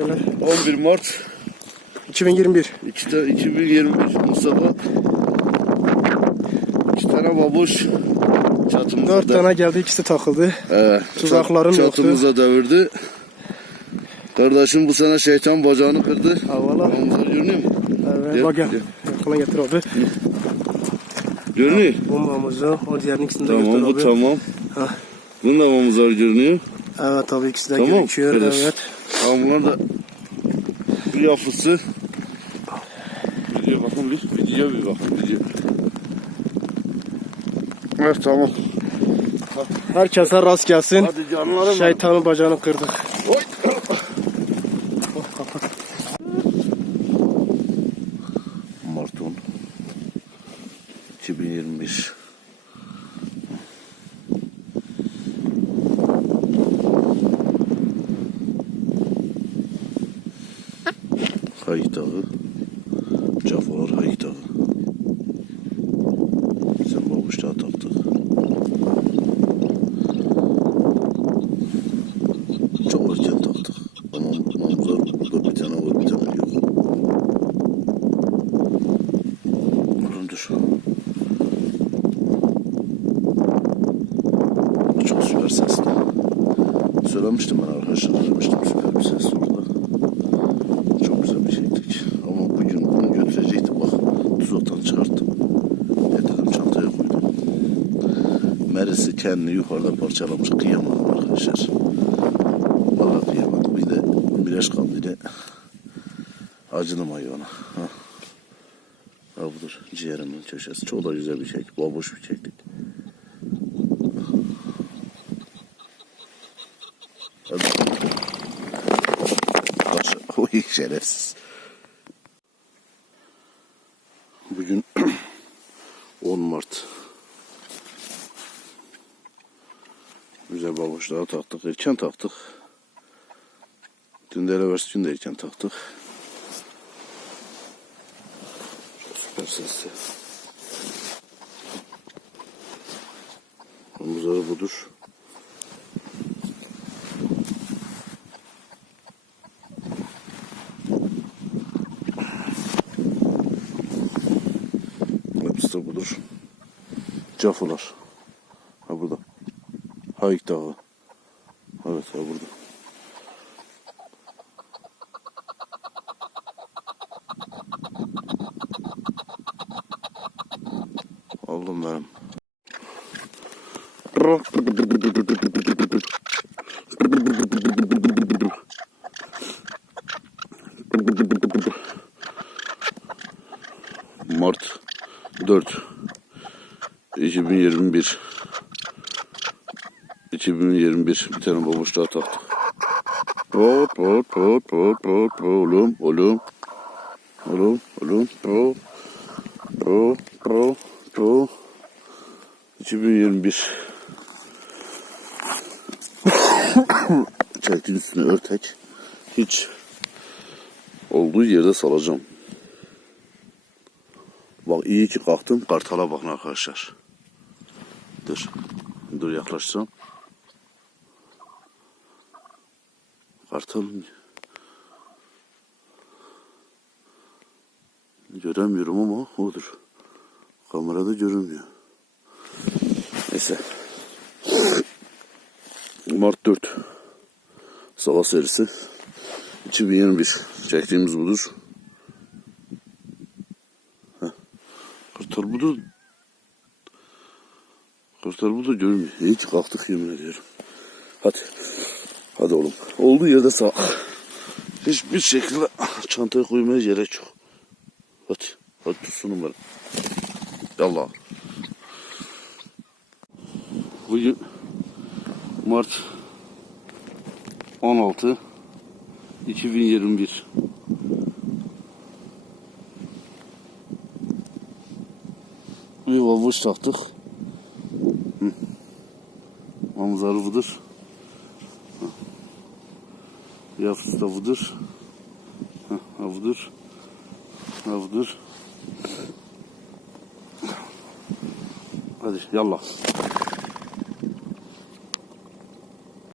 Böyle. 11 Mart 2021. iki ta- 2021 Mustafa iki tane babuş çatımızda. Dört tane geldi ikisi takıldı. Ee, Tuzaklarım çat- yoktu. Çatımıza devirdi. Kardeşim bu sene şeytan bacağını kırdı. Havala. Omuzları görünüyor mu? Evet Gel, bak gel. gel. Yakına getir abi. Görünüyor. Bu mamuzu o diğerinin ikisini de Tamam bu götür abi. tamam. Ha. Bunun da omuzları görünüyor. Evet tabii ikisi de Tamam, gözüküyor. evet. Evet. Tamam bunlar da bir yapısı. Video bakın bir video bir bakın video. Evet tamam. Herkese rast gelsin. Hadi canlarım. Şeytanın bacağını kırdık. Oy. Mart 10 2021 Hayık Dağı Cafalar Hayık Dağı Sen babuş daha taktık Çok erken taktık ama burada bir tane var bir tane yok. Dur. Çok süper sesli Söylemiştim ben arkadaşlar demiştim süper bir ses orada çok güzel bir şeydik. Ama bugün bunu götürecektim. Bak tuzaktan çıkarttım. Getirdim çantaya koydum. Merisi kendini yukarıda parçalamış. Kıyamadım arkadaşlar. Vallahi kıyamadım. Bir de bileş kandili. Acıdım hayvana. Ha. Ha budur. Ciğerimin köşesi. Çok da güzel bir şey. Baboş bir. Başla. Oy şerefsiz. Bugün 10 Mart. Güzel babuş daha taktık. Erken taktık. Dün de ele versi dün de erken taktık. Süper sesli. Omuzları budur. Hepsi de budur. Cafular. Ha burada. Hayık Dağı. Evet ha burada. Oğlum benim. Mart 4 2021 2021 bir tane babuş daha taktık. Pot pot pot pot pot oğlum oğlum oğlum oğlum pro pro pro pro 2021 Çektiğin üstüne örtek hiç olduğu yerde salacağım. Bak iyi ki kalktım. Kartala bakın arkadaşlar. Dur. Dur yaklaşsam. Kartal göremiyorum ama odur. Kamerada görünmüyor. Neyse. Mart 4 Sabah serisi 2021 çektiğimiz budur. Kartal budur. Kartal budur görünmüyor. İyi ki kalktık yemin ediyorum. Hadi. Hadi oğlum. Olduğu yerde sağ. Hiçbir şekilde çantaya koymaya gerek yok. Hadi. Hadi tutsun bana. Yallah. Bugün Mart 16 2021 Bir babuş taktık. Manzarı budur. Yapısı da budur. Budur. Ha budur. Hadi yallah.